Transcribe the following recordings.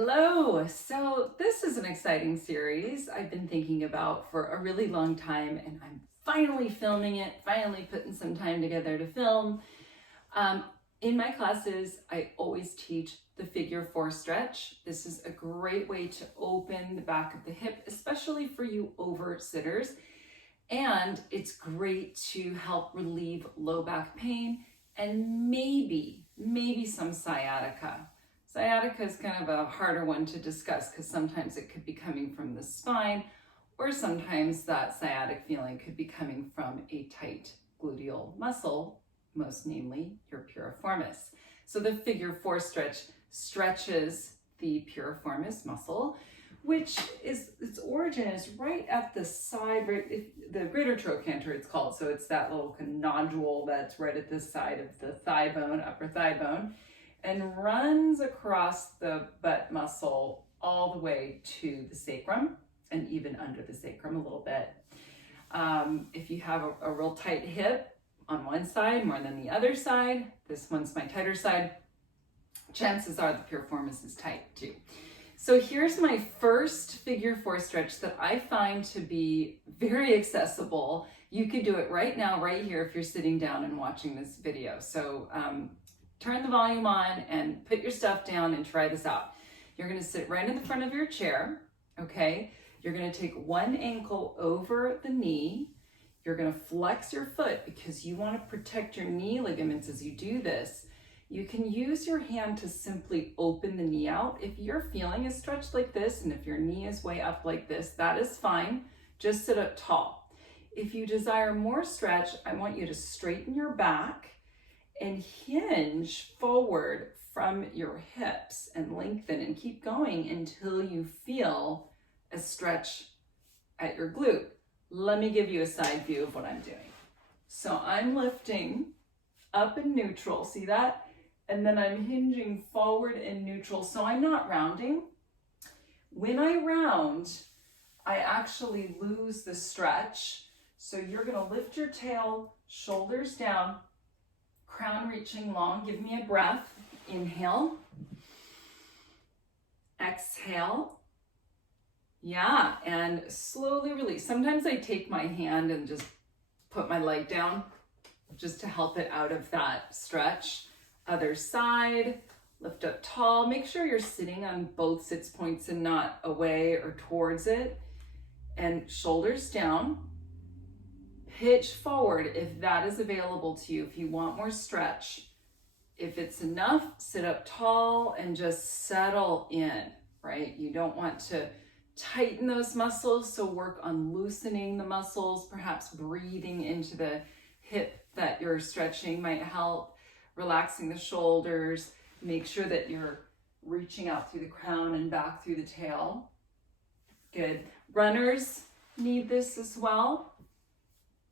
Hello! So this is an exciting series I've been thinking about for a really long time, and I'm finally filming it, finally putting some time together to film. In my classes, I always teach the figure 4 stretch. This is a great way to open the back of the hip, especially for you over-sitters. And it's great to help relieve low back pain and maybe some sciatica. Sciatica is kind of a harder one to discuss because sometimes it could be coming from the spine, or sometimes that sciatic feeling could be coming from a tight gluteal muscle, most namely your piriformis. So the figure 4 stretch stretches the piriformis muscle, which is, its origin is right at the side, the greater trochanter it's called. So it's that little nodule that's right at the side of the thigh bone, upper thigh bone, and runs across the butt muscle all the way to the sacrum and even under the sacrum a little bit. If you have a real tight hip on one side more than the other side, this one's my tighter side, chances are the piriformis is tight too. So here's my first figure 4 stretch that I find to be very accessible. You could do it right now, right here, if you're sitting down and watching this video. So turn the volume on and put your stuff down and try this out. You're gonna sit right in the front of your chair, okay? You're gonna take one ankle over the knee. You're gonna flex your foot because you wanna protect your knee ligaments as you do this. You can use your hand to simply open the knee out. If you're feeling a stretch like this, and if your knee is way up like this, that is fine. Just sit up tall. If you desire more stretch, I want you to straighten your back and hinge forward from your hips and lengthen and keep going until you feel a stretch at your glute. Let me give you a side view of what I'm doing. So I'm lifting up in neutral, see that? And then I'm hinging forward in neutral, so I'm not rounding. When I round, I actually lose the stretch. So you're gonna lift your tail, shoulders down, crown reaching long. Give me a breath. Inhale. Exhale. Yeah, and slowly release. Sometimes I take my hand and just put my leg down just to help it out of that stretch. Other side, lift up tall. Make sure you're sitting on both sits points and not away or towards it. And shoulders down. Pitch forward if that is available to you, if you want more stretch. If it's enough, sit up tall and just settle in, right? You don't want to tighten those muscles, so work on loosening the muscles, perhaps breathing into the hip that you're stretching might help, relaxing the shoulders, make sure that you're reaching out through the crown and back through the tail. Good. Runners need this as well.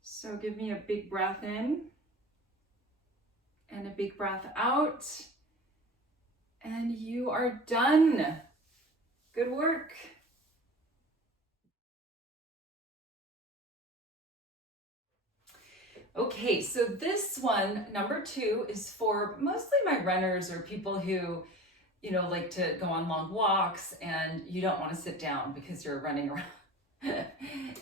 So give me a big breath in and a big breath out, and you are done. Good work. Okay, so this one, number 2, is for mostly my runners or people who, like to go on long walks and you don't want to sit down because you're running around.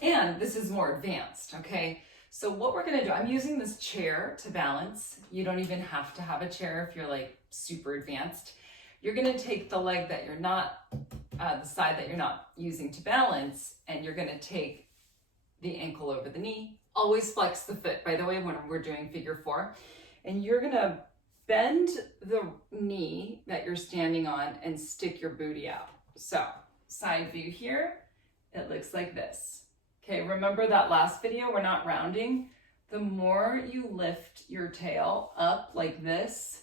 And this is more advanced, okay? So what we're gonna do, I'm using this chair to balance. You don't even have to have a chair if you're like super advanced. You're gonna take the leg that you're not, the side that you're not using to balance, and you're gonna take the ankle over the knee. Always flex the foot, by the way, when we're doing figure 4. And you're gonna bend the knee that you're standing on and stick your booty out. So, side view here, it looks like this. Okay, remember that last video, we're not rounding. The more you lift your tail up like this,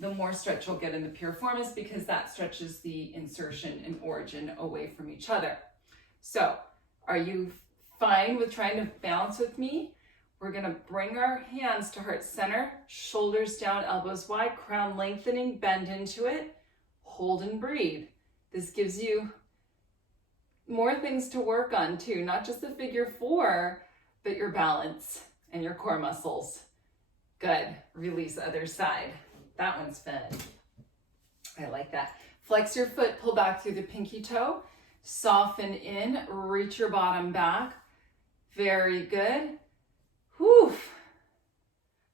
the more stretch you'll get in the piriformis because that stretches the insertion and origin away from each other. So, are you fine with trying to balance with me? We're gonna bring our hands to heart center, shoulders down, elbows wide, crown lengthening, bend into it, hold and breathe. This gives you more things to work on too, not just the figure 4, but your balance and your core muscles. Good. Release other side. That one's fun. I like that. Flex your foot, pull back through the pinky toe, soften in, reach your bottom back. Very good. Whew.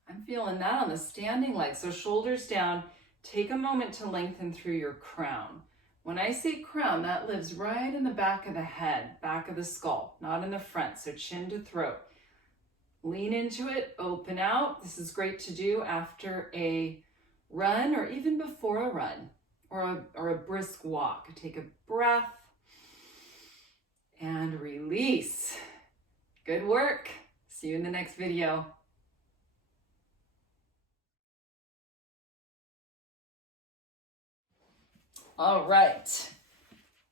I'm feeling that on the standing leg. So shoulders down, take a moment to lengthen through your crown. When I say crown, that lives right in the back of the head, back of the skull, not in the front, so chin to throat. Lean into it, open out. This is great to do after a run or even before a run or a brisk walk. Take a breath and release. Good work. See you in the next video. All right.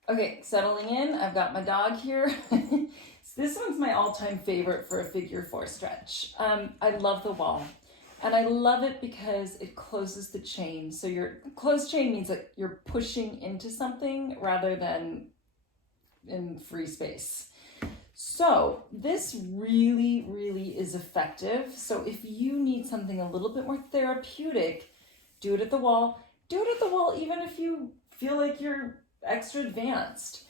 Okay, settling in. I've got my dog here. This one's my all-time favorite for a figure 4 stretch. I love the wall, and I love it because it closes the chain. So your closed chain means that you're pushing into something rather than in free space. So this really, really is effective. So if you need something a little bit more therapeutic, do it at the wall. Do it at the wall even if you feel like you're extra advanced.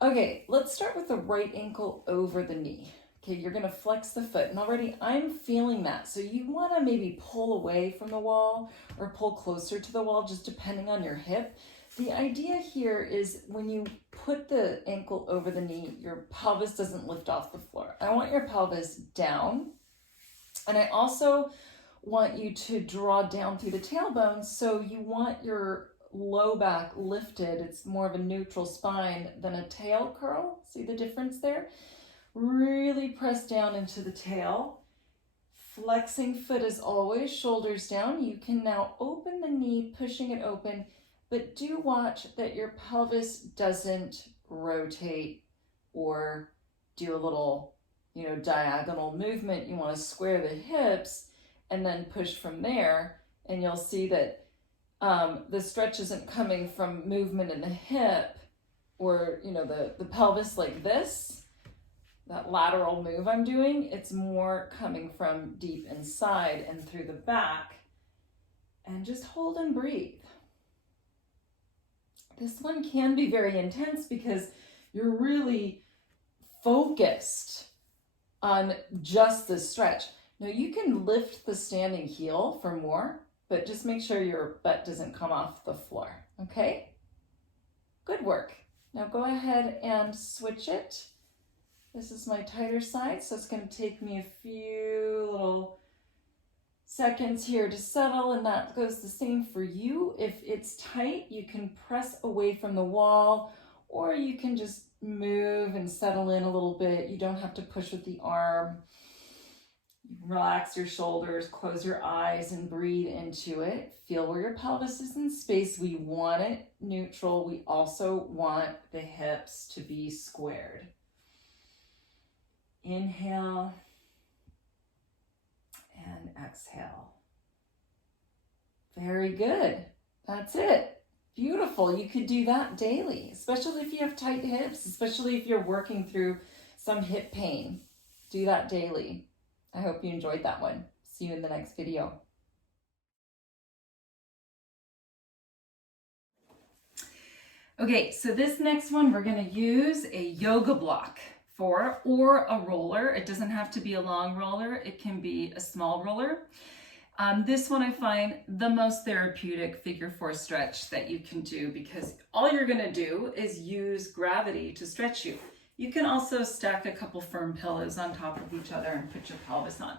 Okay, let's start with the right ankle over the knee. Okay, you're gonna flex the foot, and already I'm feeling that. So you wanna maybe pull away from the wall or pull closer to the wall, just depending on your hip. The idea here is when you put the ankle over the knee, your pelvis doesn't lift off the floor. I want your pelvis down, and I also want you to draw down through the tailbone, so you want your low back lifted. It's more of a neutral spine than a tail curl. See the difference there? Really press down into the tail. Flexing foot as always, shoulders down. You can now open the knee, pushing it open, but do watch that your pelvis doesn't rotate or do a little, diagonal movement. You want to square the hips and then push from there, and you'll see that the stretch isn't coming from movement in the hip or, the pelvis like this, that lateral move I'm doing. It's more coming from deep inside and through the back. And just hold and breathe. This one can be very intense because you're really focused on just the stretch. Now you can lift the standing heel for more, but just make sure your butt doesn't come off the floor, okay? Good work. Now go ahead and switch it. This is my tighter side, so it's gonna take me a few little seconds here to settle, and that goes the same for you. If it's tight, you can press away from the wall, or you can just move and settle in a little bit. You don't have to push with the arm. Relax your shoulders, close your eyes, and breathe into it. Feel where your pelvis is in space. We want it neutral. We also want the hips to be squared. Inhale and exhale. Very good. That's it. Beautiful. You could do that daily, especially if you have tight hips, especially if you're working through some hip pain. Do that daily. I hope you enjoyed that one. See you in the next video. Okay, so this next one we're going to use a yoga block for, or a roller. It doesn't have to be a long roller. It can be a small roller. This one I find the most therapeutic figure 4 stretch that you can do, because all you're going to do is use gravity to stretch you. You can also stack a couple firm pillows on top of each other and put your pelvis on.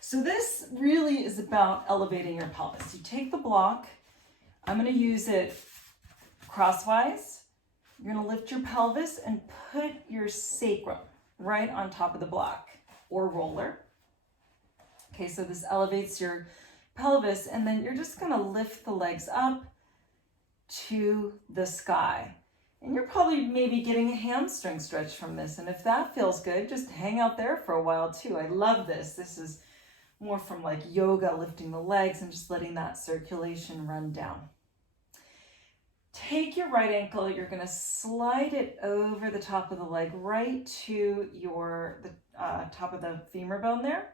So this really is about elevating your pelvis. You take the block. I'm going to use it crosswise. You're going to lift your pelvis and put your sacrum right on top of the block or roller. Okay, so this elevates your pelvis, and then you're just going to lift the legs up to the sky. And you're probably maybe getting a hamstring stretch from this. And if that feels good, just hang out there for a while too. I love this. This is more from like yoga, lifting the legs and just letting that circulation run down. Take your right ankle. You're going to slide it over the top of the leg right to the top of the femur bone there.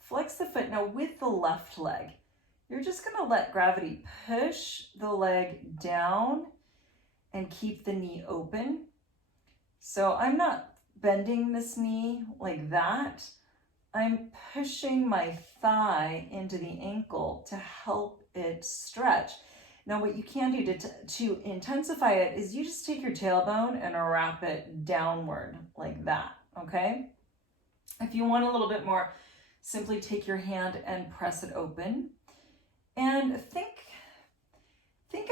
Flex the foot. Now with the left leg, you're just going to let gravity push the leg down and keep the knee open. So I'm not bending this knee like that. I'm pushing my thigh into the ankle to help it stretch. Now what you can do to intensify it is you just take your tailbone and wrap it downward like that, okay? If you want a little bit more, simply take your hand and press it open. And think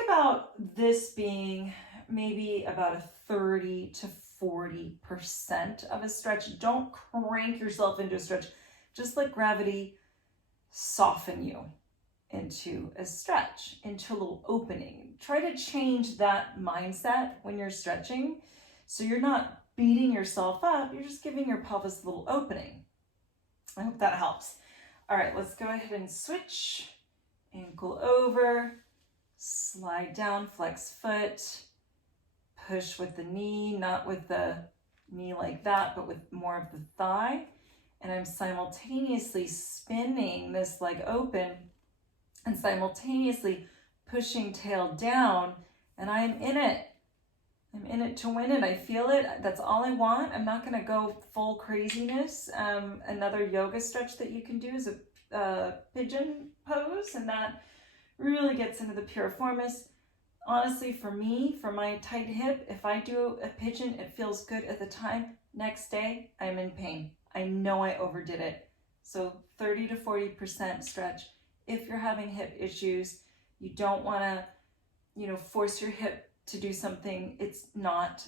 about this being maybe about a 30 to 40% of a stretch. Don't crank yourself into a stretch. Just let gravity soften you into a stretch, into a little opening. Try to change that mindset when you're stretching so you're not beating yourself up. You're just giving your pelvis a little opening. I hope that helps. All right, let's go ahead and switch. Ankle over, slide down, flex foot, push with the knee, not with the knee like that, but with more of the thigh. And I'm simultaneously spinning this leg open and simultaneously pushing tail down, and I am in it. I'm in it to win it. I feel it. That's all I want. I'm not going to go full craziness. Another yoga stretch that you can do is a pigeon pose, and that really gets into the piriformis. Honestly, for me, for my tight hip, if I do a pigeon, it feels good at the time. Next day, I'm in pain. I know I overdid it. So 30 to 40% stretch. If you're having hip issues, you don't want to, force your hip to do something it's not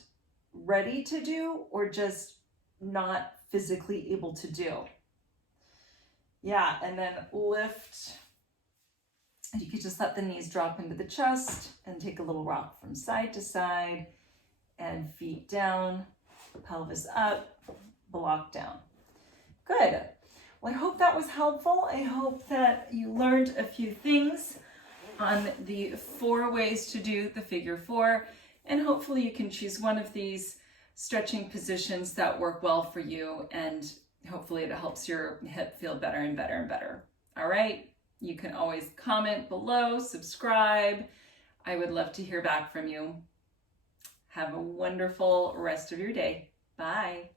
ready to do or just not physically able to do. Yeah, and then lift. You could just let the knees drop into the chest and take a little rock from side to side and feet down, pelvis up, block down. Good. Well, I hope that was helpful. I hope that you learned a few things on the 4 ways to do the figure 4, and hopefully you can choose one of these stretching positions that work well for you, and hopefully it helps your hip feel better and better and better. All right, you can always comment below, subscribe. I would love to hear back from you. Have a wonderful rest of your day. Bye.